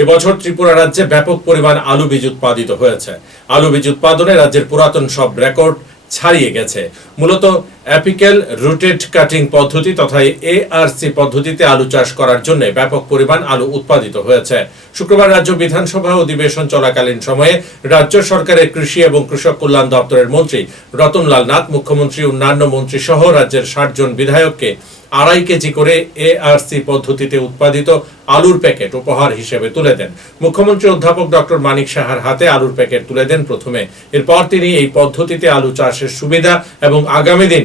এবছর ত্রিপুরা রাজ্যে ব্যাপক পরিমাণ আলু বীজ উৎপাদিত হয়েছে। আলু বীজ উৎপাদনে রাজ্যের পুরাতন সব রেকর্ড ছাড়িয়ে গেছে। মূলত অ্যাপিক্যাল রুটেড কাটিং পদ্ধতি তথা এআরসি পদ্ধতিতে আলু চাষ করার জন্য ব্যাপক পরিমাণ আলু উৎপাদিত হয়েছে। শুক্রবার রাজ্য বিধানসভা অধিবেশন চলাকালীন সময়ে রাজ্য সরকারের কৃষি এবং কৃষক কল্যাণ দপ্তরের মন্ত্রী রতনলাল নাথ, মুখ্যমন্ত্রী অন্যান্য মন্ত্রী সহ রাজ্যের ষাট জন বিধায়ককে আড়াই কেজি করে এআরসি পদ্ধতিতে উৎপাদিত আলুর প্যাকেট উপহার হিসেবে তুলে দেন। মুখ্যমন্ত্রী অধ্যাপক ডক্টর মানিক সাহার হাতে আলুর প্যাকেট তুলে দেন প্রথমে। এরপর তিনি এই পদ্ধতিতে আলু চাষের সুবিধা এবং আগামী দিন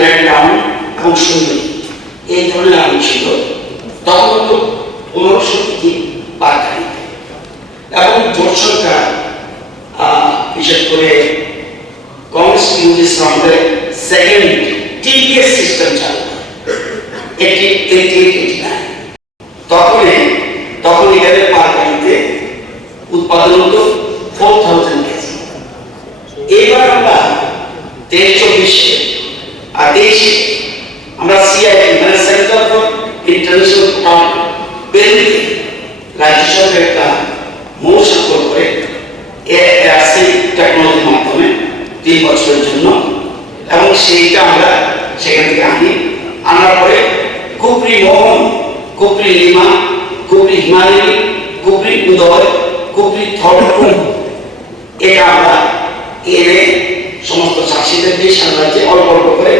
রেড এবং এই ধরনের আলু ছিল তখন তো পনেরোশো থেকে পারখানিতে এবং আহ, বিশেষ করে কংগ্রেস বিরোধী সঙ্গে সেকেন্ড টিপিএস সিস্টেম চালু এটি এইটি এইটি নাইন তখন তখন এখানে পারখানিতে উৎপাদন হতো ফোর থাউজেন্ড কেজি। এইবার আমরা তেইশ চব্বিশে তেইশে আমরা সিআইটি মানে সেন্টার ফর ইন্টারন্যাশনাল ফান্ড বেলুতে রাজ্য সরকার একটা স্বাক্ষর করে এআরসি টেকনোলজির মাধ্যমে তিন বছরের জন্য। এবং সেইটা আমরা সেখান থেকে আনি। আনার পরে কুপরি মোহন, কুপরি লিমা, কুপরি হিমালয়, কুপরি উদয়, কুপরি থরপুর এটা আমরা চাষিদের দিয়ে সাম্রাজ্যে অল্প অল্প করে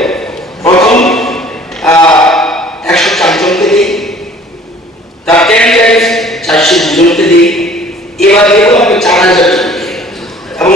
প্রথম একশো চারজনকে দিই, তার টেন টাইমস চারশো দুজনকে দিই। এবার দেবো আমি চার হাজার জন।